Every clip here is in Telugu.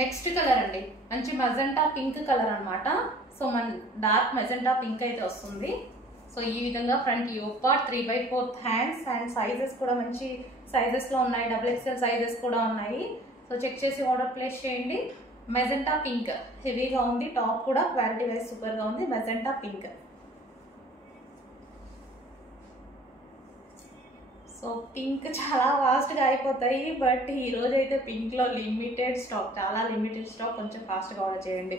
నెక్స్ట్ కలర్ అండి, మంచి మెజెంటా పింక్ కలర్ అన్నమాట. సో మన డార్క్ మెజెంటా పింక్ అయితే వస్తుంది. సో ఈ విధంగా front yoke part 3/4 hands and sizes కూడా మంచి సైజెస్ లో ఉన్నాయి, XXL సైజెస్ కూడా ఉన్నాయి. సో చెక్ చేసి ఆర్డర్ ప్లేస్ చేయండి. మెజెంటా పింక్ హెవీగా ఉంది, టాప్ కూడా క్వాలిటీ వైజ్ సూపర్ గా ఉంది. Magenta pink. సో పింక్ చాలా ఫాస్ట్ గా అయిపోతాయి, బట్ ఈ రోజు అయితే పింక్ లో లిమిటెడ్ స్టాక్, చాలా లిమిటెడ్ స్టాక్. కొంచెం ఫాస్ట్ గా ఆర్డర్ చేయండి.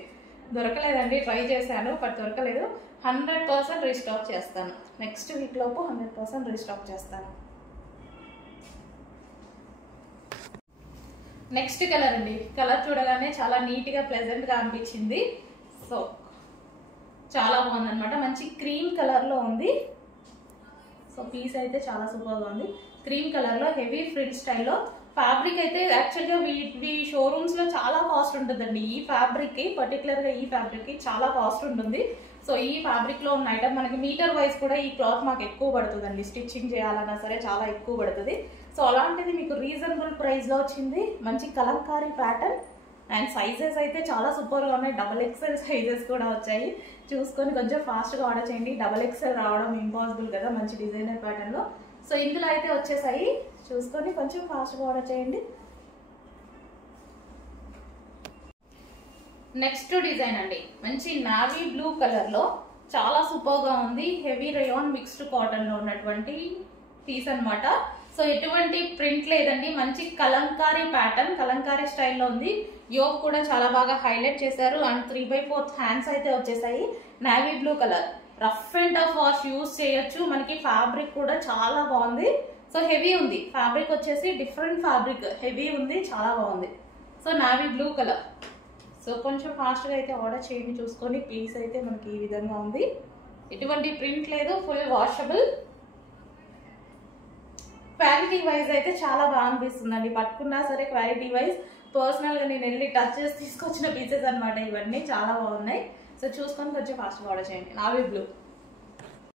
దొరకలేదండి, ట్రై చేశాను బట్ దొరకలేదు. 100% రీస్టాక్ చేస్తాను. నెక్స్ట్ వీక్ లోపు 100% రీస్టాక్ చేస్తాను. నెక్స్ట్ కలర్ అండి, కలర్ చూడగానే చాలా నీట్ గా ప్లెజెంట్ గా అనిపించింది. సో చాలా బాగుంది అనమాట. మంచి క్రీమ్ కలర్ లో ఉంది. సో పీస్ అయితే చాలా సూపర్ గా ఉంది. క్రీమ్ కలర్ లో హెవీ ఫ్రిల్ స్టైల్లో. ఫ్యాబ్రిక్ అయితే యాక్చువల్ గా వీ షోరూమ్స్ లో చాలా కాస్ట్ ఉంటుందండి. ఈ ఫ్యాబ్రిక్ కి పర్టికులర్ గా ఈ ఫ్యాబ్రిక్ కి చాలా కాస్ట్ ఉంటుంది. సో ఈ ఫ్యాబ్రిక్ లో ఉన్న ఐటమ్ మనకి మీటర్ వైజ్ కూడా ఈ క్లాత్ మాకు ఎక్కువ పడుతుందండి. స్టిచ్చింగ్ చేయాలన్నా సరే చాలా ఎక్కువ పడుతుంది. సో అలాంటిది మీకు రీజనబుల్ ప్రైస్ లో వచ్చింది. మంచి కలంకారీ ప్యాటర్న్ అండ్ సైజెస్ అయితే చాలా సూపర్ గా ఉన్నాయి. XXL సైజెస్ కూడా వచ్చాయి. చూసుకొని కొంచెం ఫాస్ట్ గా ఆర్డర్ చేయండి. XXL రావడం ఇంపాసిబుల్ కదా మంచి డిజైనర్ ప్యాటర్న్ లో. సో ఇందులో అయితే వచ్చేసాయి. చూసుకొని కొంచెం ఫాస్ట్ గా ఆర్డర్ చేయండి. నెక్స్ట్ డిజైన్ అండి, మంచి నావీ బ్లూ కలర్ లో చాలా సూపర్ గా ఉంది. హెవీ రేయాన్ మిక్స్డ్ కాటన్ లో ఉన్నటువంటి పీస్ అన్నమాట. సో ఎటువంటి ప్రింట్ లేదండి, మంచి కలంకారీ ప్యాటర్న్, కలంకారీ స్టైల్లో ఉంది. యోక్ కూడా చాలా బాగా హైలైట్ చేశారు అండ్ 3/4 హ్యాండ్స్ అయితే వచ్చేసాయి. Navy blue colour, rough and tough wash use చేయొచ్చు. మనకి ఫ్యాబ్రిక్ కూడా చాలా బాగుంది. సో హెవీ ఉంది ఫ్యాబ్రిక్, వచ్చేసి డిఫరెంట్ ఫ్యాబ్రిక్, హెవీ ఉంది, చాలా బాగుంది. So navy blue colour. So కొంచెం ఫాస్ట్గా అయితే ఆర్డర్ చేయండి. చూసుకొని పీస్ అయితే మనకి ఈ విధంగా ఉంది. ఎటువంటి ప్రింట్ లేదు, ఫుల్ వాషబుల్. క్వాలిటీ వైజ్ అయితే చాలా బాగా అనిపిస్తుందండి. పట్టుకున్నా సరే క్వాలిటీ వైజ్ పర్సనల్గా నేను వెళ్ళి టచ్ చేసి తీసుకొచ్చిన పీసెస్ అనమాట. ఇవన్నీ చాలా బాగున్నాయి. సో చూసుకొని కొంచెం ఫాస్ట్గా ఆర్డర్ చేయండి. Navy blue.